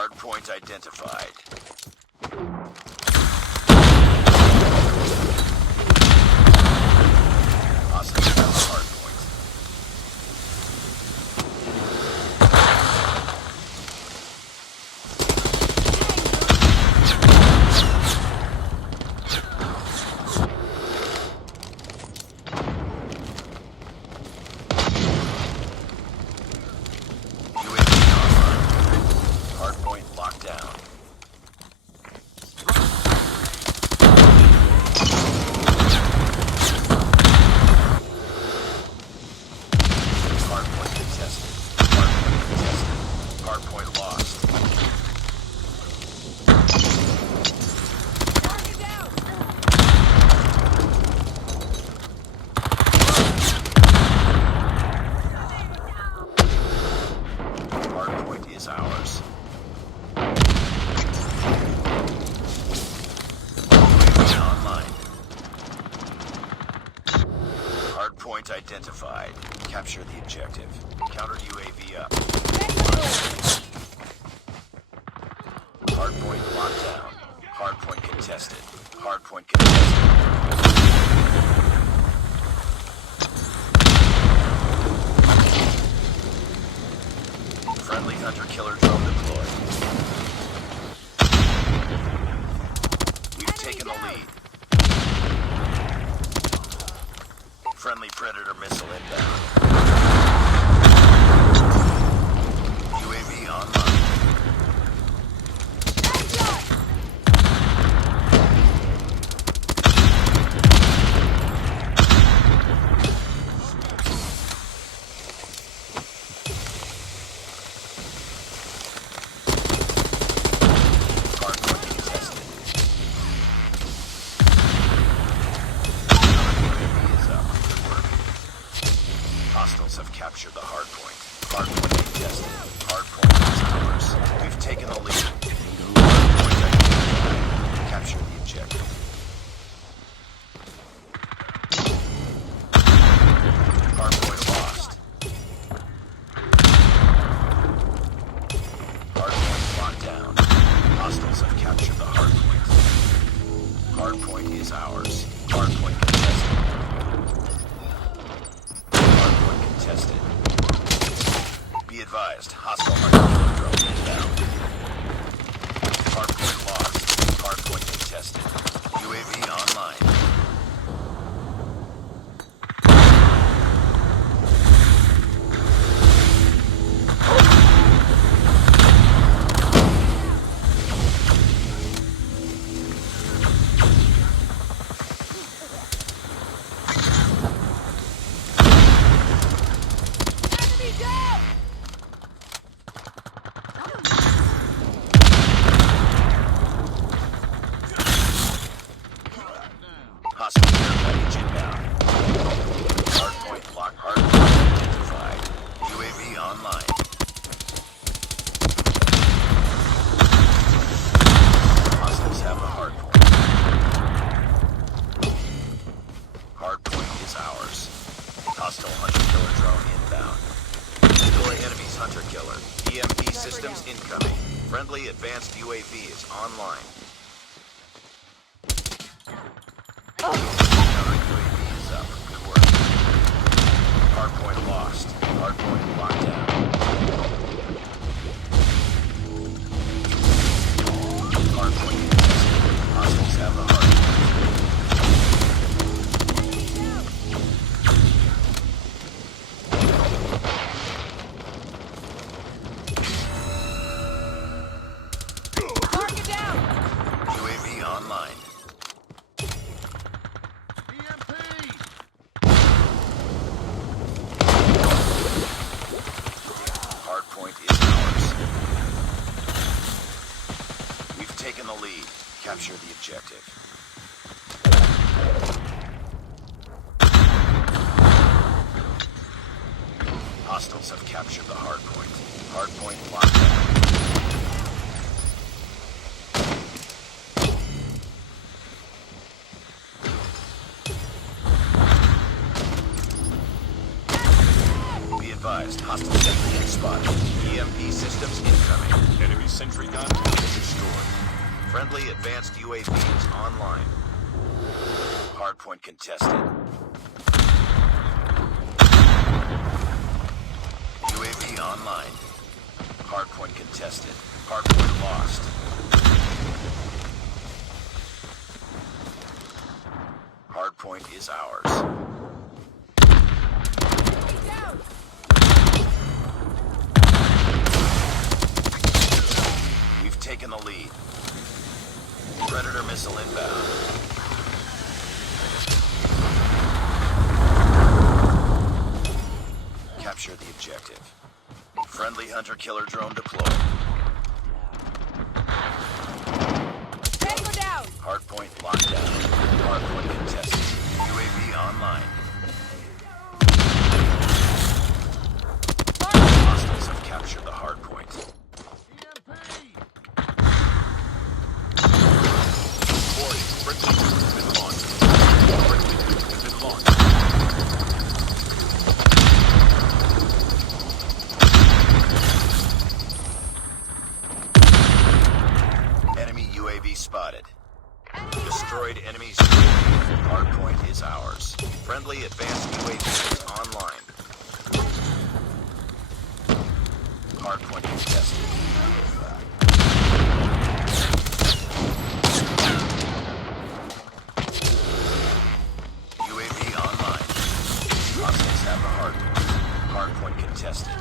Hardpoint identified. Hostiles have a hardpoint. Hardpoint identified. Capture the objective. Counter UAV up. Hardpoint locked down. Hardpoint contested. Hardpoint contested. Friendly hunter-killer drone deployed. We've taken the lead. Friendly Predator missile inbound. UAV online. Hardpoint contested. Hostiles have captured the hardpoint. Hardpoint contested. Hardpoint is ours. We've taken the lead. Hardpoint identified. Capture the objective. Hardpoint lost. Hardpoint locked down. Hostiles have captured the hardpoint. Hardpoint is ours. Hardpoint contested. Tested. Be advised, hostile hunter-killer drone inbound. Hardpoint lost. Hardpoint contested. UAV online. Hostile care package inbound. Hardpoint locked. Hardpoint identified. UAV online. Hostiles have the hardpoint. Hardpoint is ours. Hostile hunter-killer drone inbound. Destroy enemy's hunter-killer. EMP systems incoming. Friendly advanced UAV is online. UAV is up. Good work. Hardpoint lost. Hardpoint locked down. Hardpoint contested. Hostiles have the hardpoint. Target down! UAV online. Hardpoint is ours. We've taken the lead. Capture the objective. Hostiles have captured the hardpoint. Hardpoint locked down. Be advised, hostile spotted. EMP systems incoming. Enemy sentry gun destroyed. Friendly advanced UAVs online. Hardpoint contested. UAV online. Hardpoint contested. Hardpoint lost. Hardpoint is ours. We've taken the lead. Predator missile inbound. Capture the objective. Friendly hunter-killer drone deployed. Tango down! Hardpoint locked down. Hardpoint contested. UAV online. Hostiles have captured the hardpoint. Warning, friendly nuke has been launched. Friendly nuke has been launched. Enemy UAV spotted. Destroyed enemy's UAV. Hardpoint is ours. Friendly advanced UAVs online. Hardpoint contested. UAV online. Hostiles have the hardpoint. Hardpoint contested.